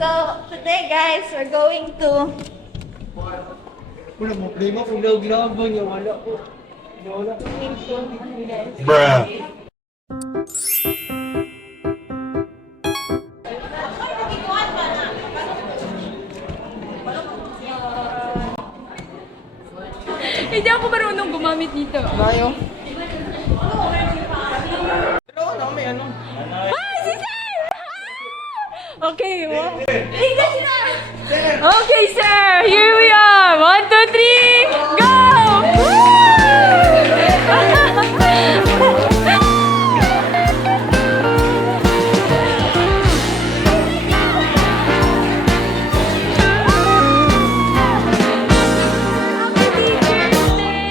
So, today guys, we're going to... Wala mo, problema kung ginawa niya, wala po. Wala. Bruh. Hindi ako marunong gumamit dito. Tayo. Pero ano, may ano. Ah, si Sir! Okay, what? Okay, sir! Here we are! 1, 2, 3, go!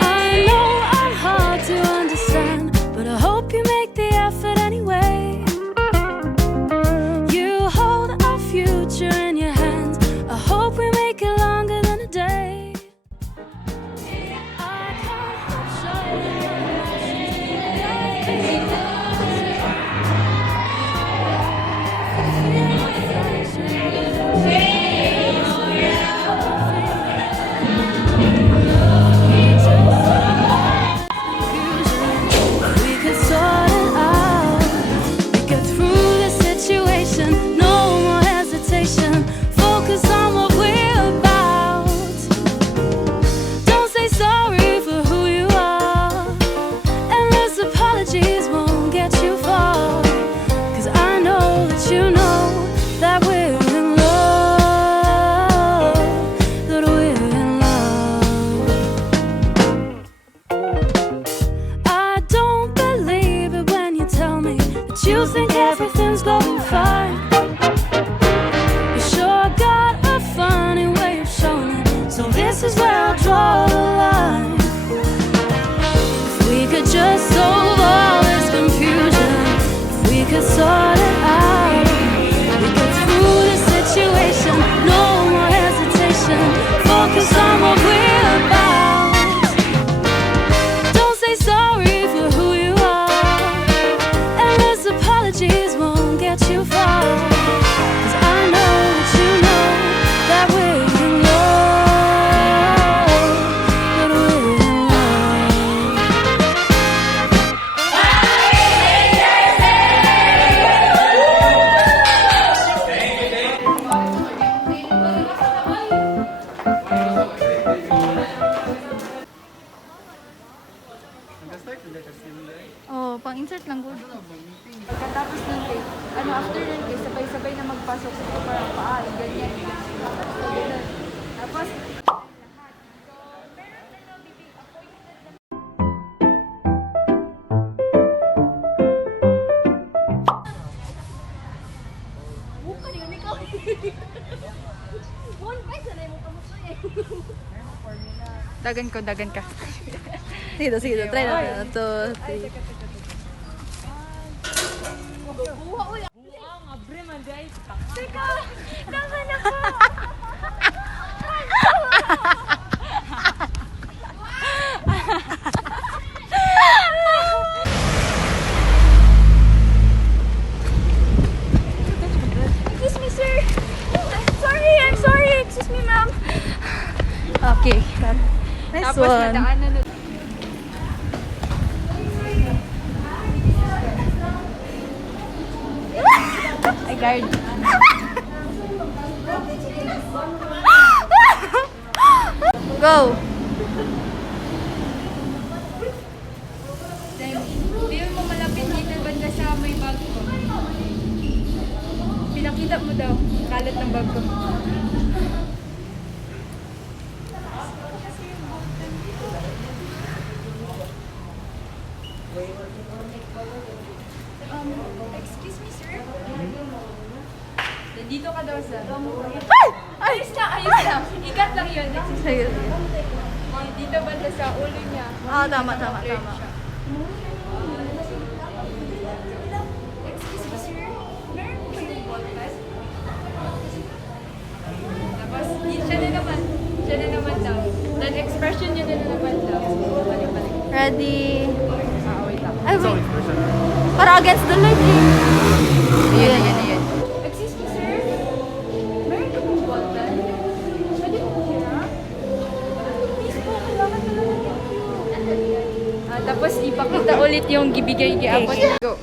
I know I'm hard to understand, but I hope you make the effort anyway. You hold our future in your hands. I hope we make it longer than a day. I can't help showing we could sort it out. We get through the situation, no more hesitation. Focus on what we're about. Don't say sorry for who you are. Endless apologies won't get you far. 'Cause I know that you know that we're in love. That we're in love. I don't believe it when you tell me that you think everything's going fine. You sure got a funny way of showing it, so this is where I'll draw the line. If we could just solve all this confusion, if we could sort it out, we get through the situation, no more hesitation. Focus on what we're about. Don't say sorry for who you are. Endless apologies won't get you far. 'Cause I know that you know that we're in love. That we're in love. Oh, pang-insert lang good. Pagkatapos ng cake, after ng cake, sabay-sabay na magpasok sa parang paan, ganyan. Tapos, dagan ka. Sige, sige. Try na. 2, 3. Teka, naman ako! Excuse me, sir. I'm sorry. Excuse me, ma'am. Okay. Nice Tapos one. nadaanan na. Ay, guard. Go! Hindi mo malapit dito banda sa may bag ko. Pinakita mo daw, kalat ng bag ko. Excuse me, sir. Nandito ka daw sa... Ayos na. Ikat lang yun. Sige. Dito banda sa ulo niya. Tama. Excuse me, sir. Meron po yung podcast? Tapos, siya na naman daw. Then, expression niya na naman daw. Balik. Ready? Wait lang. Ay, wait. Para against the light eh. Ayan. Excuse me, sir. Ipakita ulit yung gibigay giapon. Go.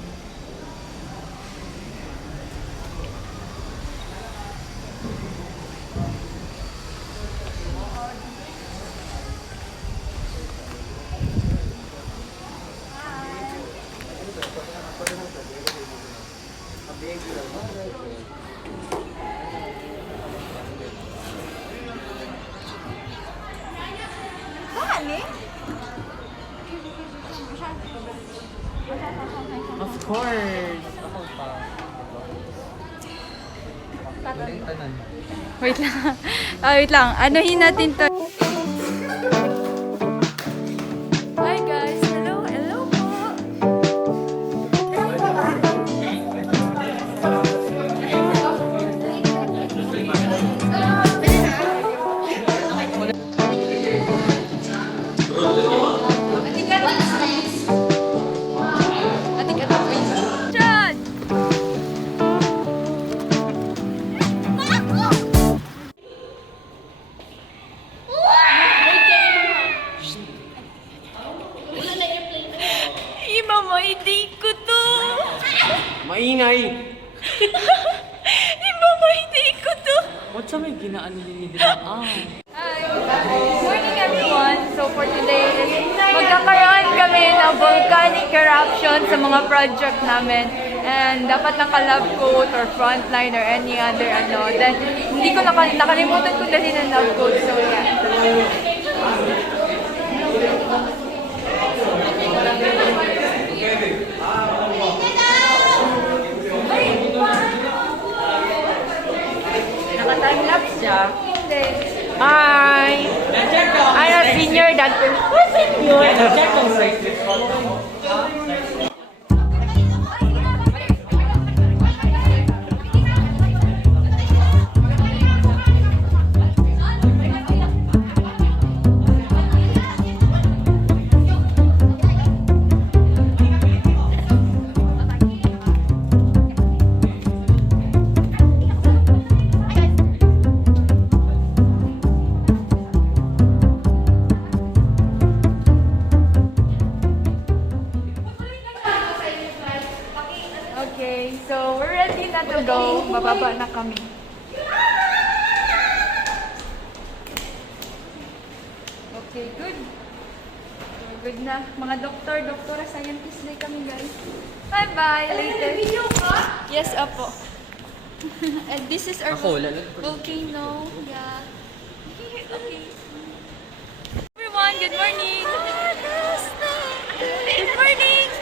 Of course. Ako pa. Wait lang. Wait lang. Anuhin natin to. Hi guys. Hello. Hello po. Chad! Imamahiday ko to. Maingay! Imamahiday ko to. What's sa may ginaan ni Dila? Hi! Good morning everyone! So for today, magkakaroon kami ng volcanic eruption sa mga project namin. And dapat naka-lab coat or frontline or any other ano. Then hindi ko nakalimutan ko dali ng lab coat. So yeah. Naka-time-lapse siya? Hindi. Hi! I'm a senior doctor. What's senior? Okay, so we're ready na to go. Bababa na kami. Okay, good. So, good na. Mga doktora, scientist na kami guys. Bye-bye, later. Yes, apo. And this is our volcano. Yeah. Okay. Everyone, good morning. Good morning.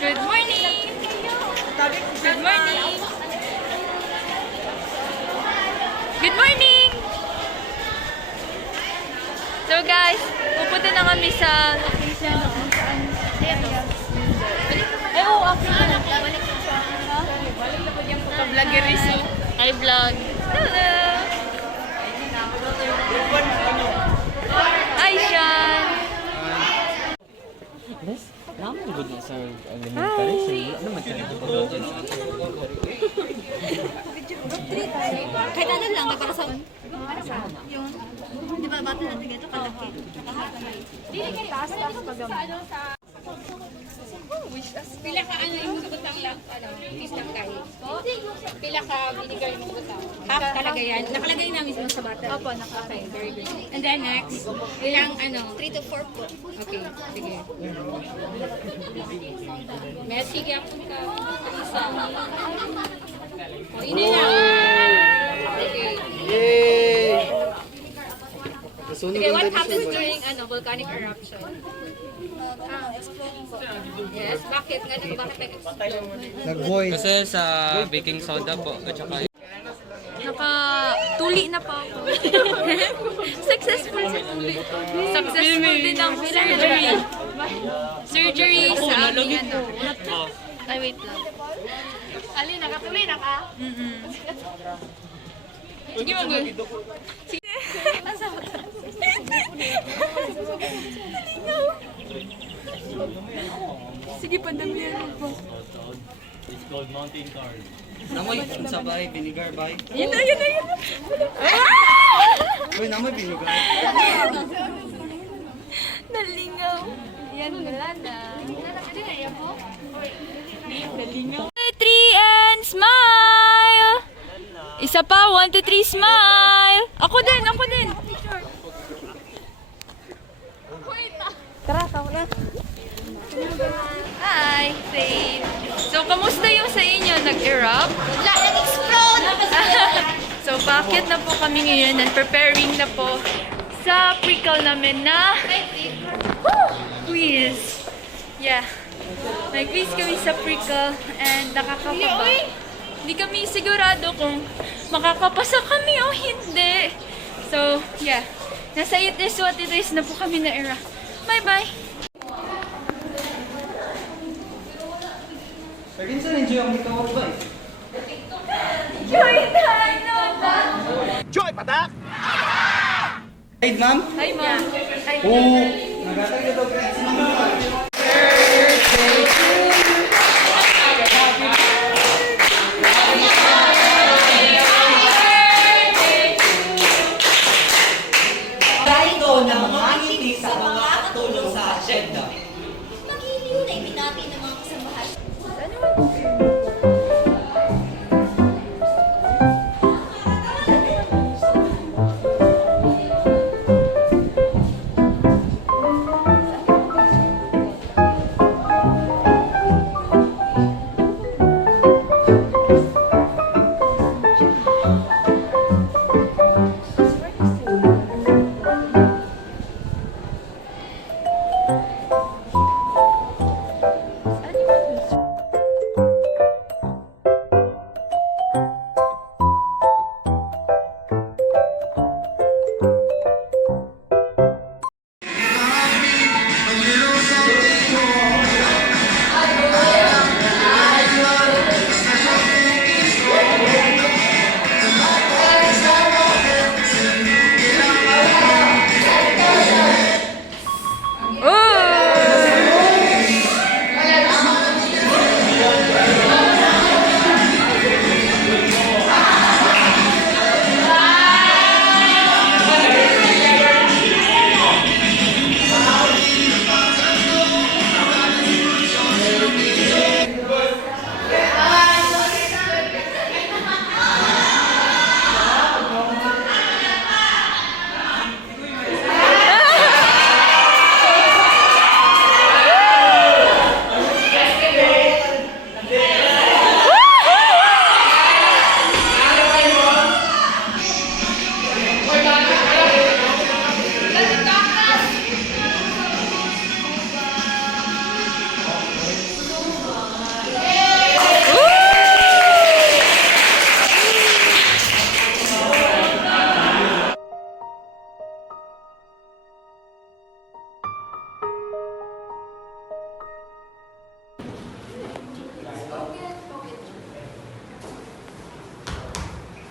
Good morning! Good morning! Good morning! So guys, pupunta na kami sa location kung saan area. Ay, oo, ako na. Balik na siya. Balik na po diyang pagka-vloggeris. Hi, vlog. Hello! Hi, Sean! Naman good na sa elementary. So, ano man siya nito pag-audience? Kahit ano lang, para sa yung, di ba, bata natin ganito, kalaki. Taas Pila ka ano yung butang lang, ano, fish lang kayo. Pila ka binigay mo butang. Half talaga yan. Nakalagay namin sila sa bata. Opo, nakalagay. Okay, very good. And then next, ilang ano? 3 to 4 po. Okay, sige. May sige ako ka. Isa. O, ini lang. Okay. Yay! Okay, what happens during ano volcanic eruption? Yes, bakit? Bakit nag-explode? Nag-voice. Kasi sa baking soda po, at saka Nakatuli na pa ako. Successful sa tuli. Successful din ang surgery. Surgery sa aming ano. Ay, wait lang. Ali, nakatuli na ka? Sige, mag-gul. Sige. Sige, pandamihan mo pa. It's called mountain card. Namoy, sa bahay, vinegar bahay. Yun na. Uy, namoy vinegar. Yan, wala na. 3 and smile! Isa pa, 1, 2, 3, smile! Ako din, ako din! Tara, tawa na. Hi, Faith. So, kamusta yung sa inyo? Nag-erupt? Wala, nag-explode! So, paakyat na po kami ngayon and preparing na po sa pre-call namin na quiz. Yeah. May quiz kami sa pre-call and nakakapaba. Hindi kami sigurado kung makakapasa kami o hindi. So, yeah. Nasa it is what it is na po kami na era. Bye-bye! Pwede sa enjoy ang ikaw ba eh? Joy tayo ba? Joy Patak! Hey, ma'am? Hi, ma'am. Oo. Nagatag na daw grades sa mga. Ito na makikita sa mga katulong sa agenda. Maghiliw na ibinati ng mga kasamahan.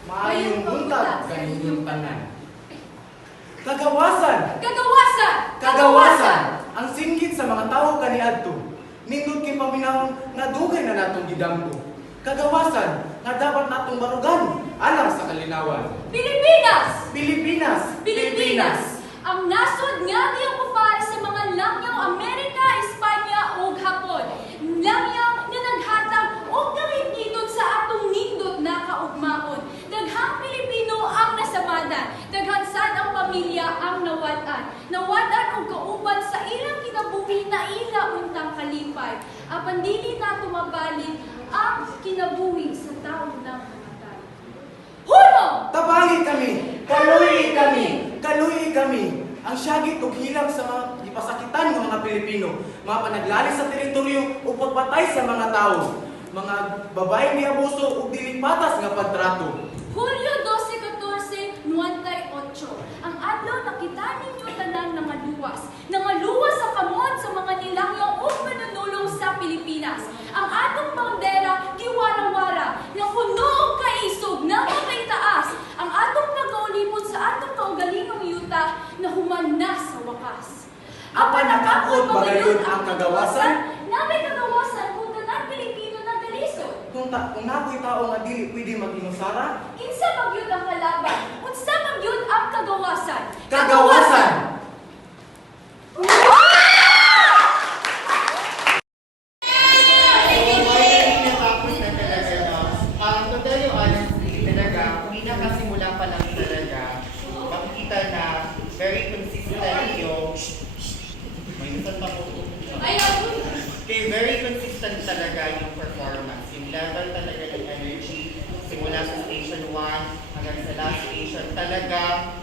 Maayong buntag kaninyong tanan. Kagawasan! Kagawasan! Kagawasan! Ang singgit sa mga tao kaniadto. Nindot kay paminahon na dugay na natong gidamgo. Kagawasan nga dapat natong barugan alang sa kalinawan. Pilipinas! Pilipinas! Pilipinas! Ang nasod nga niyang kupari sa mga langyaw Amerika, Espanya ug Hapon. Langyaw nga naghatag og kalingiton sa atong nindot na kaugmaon. Daghang Pilipino ang nasamadan. Daghang sad ang pamilya ang nawatan. Nawatan og kauban sa ilang kinabuhi na ila untang kalipay. Apan dili na tumabalik ang kinabuhi sa tawo ng namatay. Huno! Tabangi kami! Kaluyi kami! Kaluyi kami! Ang syagit ug hilang sa mga gipasakitan ng mga Pilipino, mga panaglalis sa teritoryo ug pagpatay sa mga tao, mga babae ni abuso ug dili patas nga pagtrato. Hulyo 12-14, 98. Ang adlaw nakita ninyo tanan nga luwas. Nangaluwas sa kamot sa mga nilangyaw ug manunulong sa Pilipinas. Ang atong bandera giwara-wara, nga puno og kaisog na kay taas. Ang atong pagkaulipon sa atong kaugalingong yuta na human na sa wakas. Apan nakakot bagayod ang kagawasan? Namay kagawasan kung tanan Pilipino na galisod. Kung nakoy tao nga dili pwede mag-inusara, Kinsa magyud ang kalaban? Unsa magyud ang kagawasan? kagawasan! very consistent talaga yung performance. Yung level talaga ng energy, simula sa station 1 hanggang sa last station, talaga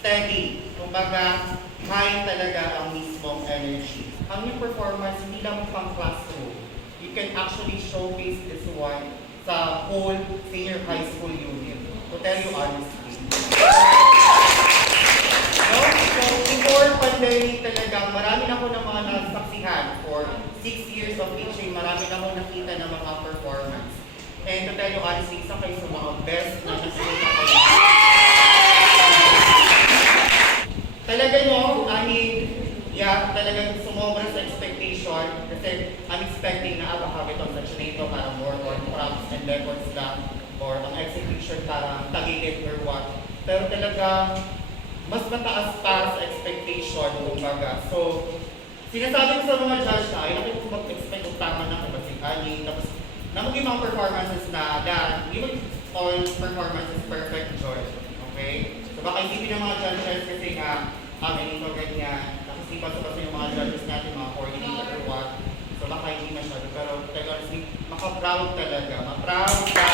steady. Kumbaga, high talaga ang mismong energy. Ang yung performance, hindi lang pang classroom. You can actually showcase this one sa whole senior high school unit. To tell you honestly. No? So, before pandemic talagang marami na ako ng mga nasaksihan for 6 years of teaching, marami na ako nakita ng mga performance. And to tell you honestly, isa kayo sa mga best na nasunod ako. Talaga no, talagang sumobra sa expectation kasi I'm expecting na baka itong section na ito para more on props and records lang or ang execution para tagilid or what. Pero talaga, mas mataas pa sa expectation, kumbaga. So, sinasabi ko sa mga judge na, ayaw ko mag-expect kung tama na kabasihan. Tapos, namaging mga performances na hindi mo all performances perfect, George. Okay? So, baka isipin ng mga judges kasi nga, ito ganyan. Tapos, ipaso-paso yung mga judges natin, mga coordinator or what. So, baka hindi masyado. Pero, honestly, maka-proud talaga. Ma-proud ka